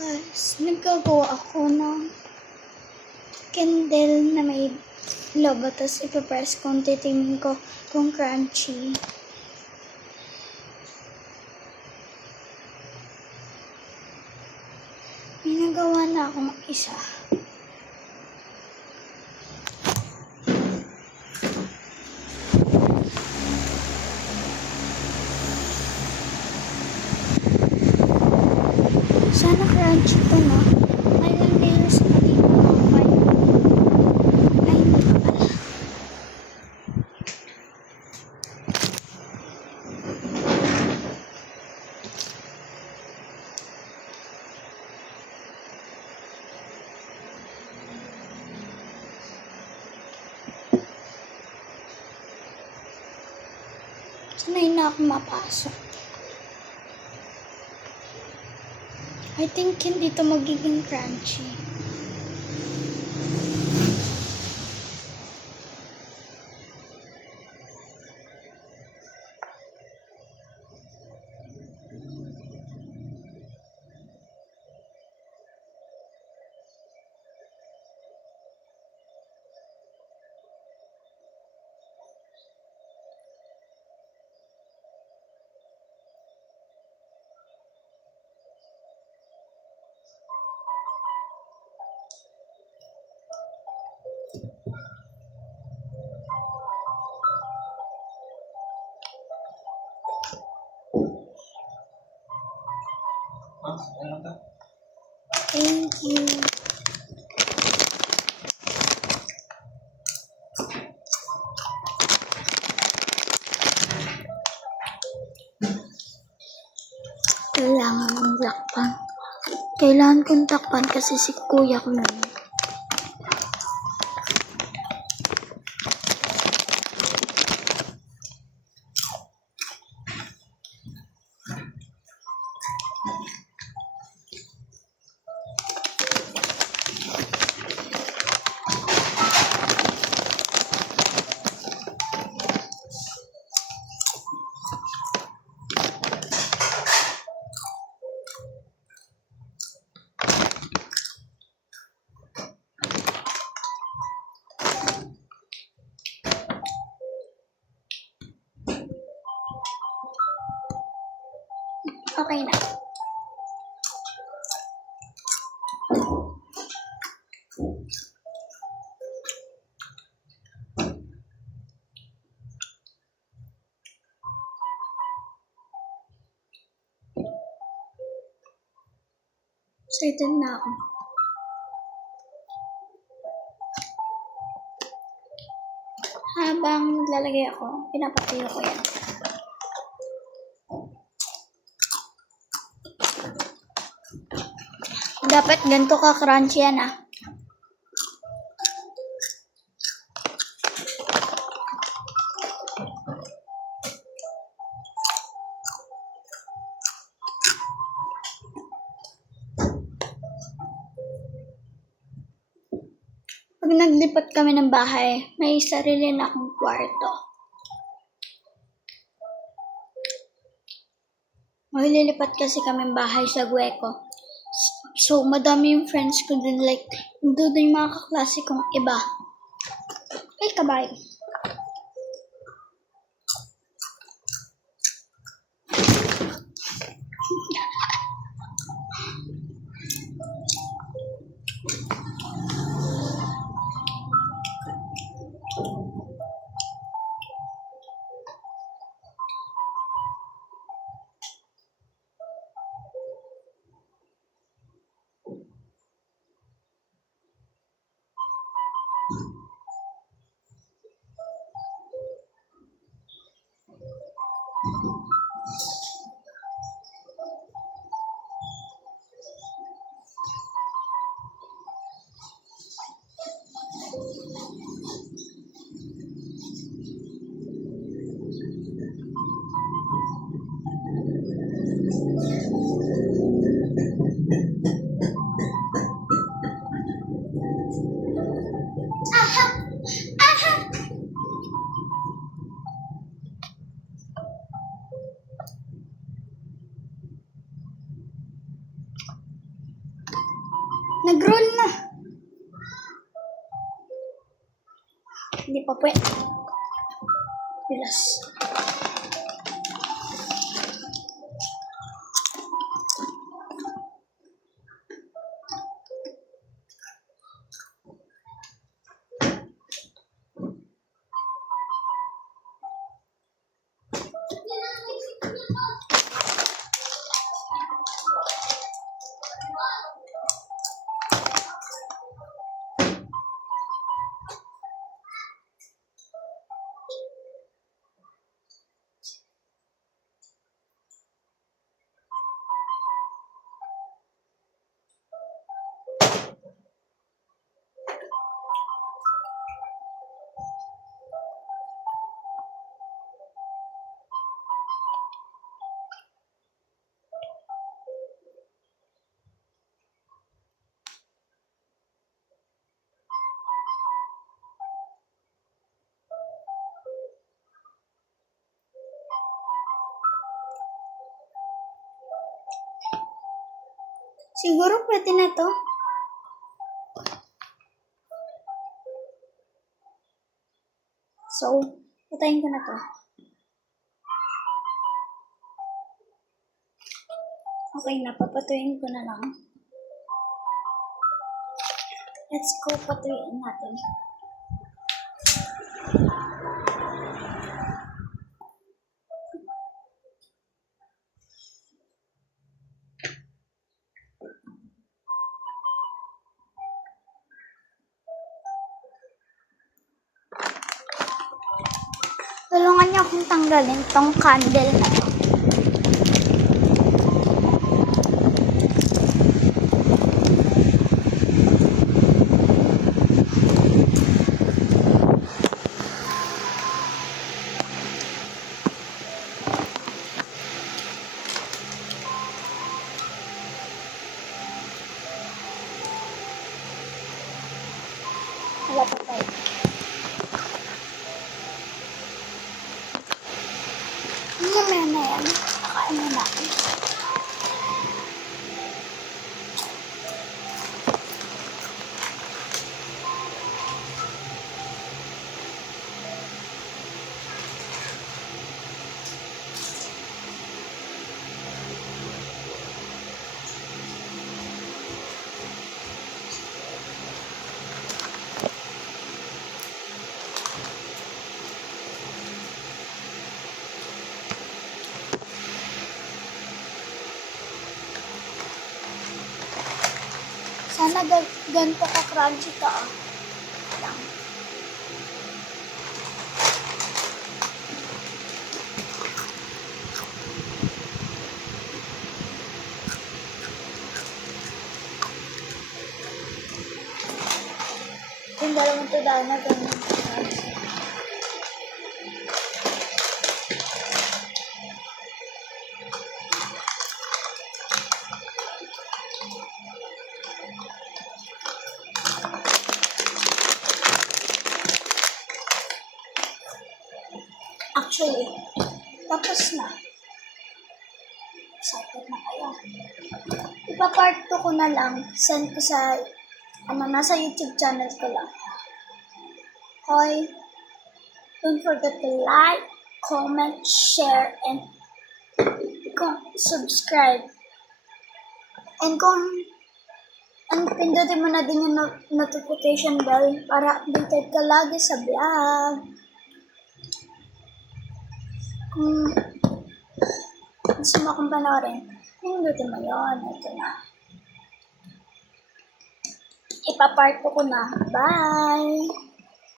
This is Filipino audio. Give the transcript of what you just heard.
Guys, nagkagawa ako ng candle na may logo, tapos ipapress ko, titingin ko kung crunchy. May nagawa na akong isa. Sana crunchy to, no? May nails pa dito mga 5. Ay, hindi pa pala. Sanay na ako mapasok. I think hindi ito magiging crunchy. Thank you. Kailangan kong takpan. Kailangan kong takpan kasi si kuya ko na. Okay na. Excited na ako. Habang naglalagay ako, pinapatuyo ko yan. Dapat ganito ka-crunchy yan, ah. Pag naglipat kami ng bahay, may sarili na akong kwarto. Maglilipat kasi kami ng bahay sa Gueco. So, madami yung friends ko din, like, doon yung mga kaklase kong iba. Ay, kabay. Nag-roll na. Hindi pa pwede. Bilas. Siguro pwede na to. So, patayin ko na to. Okay na, papatuyin ko na lang. Let's go, patuyin natin. Tulungan niyo akong tanggalin tong candle na to. Wala pa tayo. Mamaya na yan. Nakain na natin. Sana ganito ka-crunchy ka. Lang. Yung dalawang to daw na ganyan ka-crunchy. Actually, tapos na. Excited na kayo. Ipapart 2 ko na lang. Send ko sa, nasa YouTube channel ko lang. Hoy, don't forget to like, comment, share, and subscribe. And pindutin mo na din yung notification bell para updated ka lagi sa vlog. Kung gusto mo akong panoorin, pindutin mo yun. Ito na. Ipapart ko na. Bye!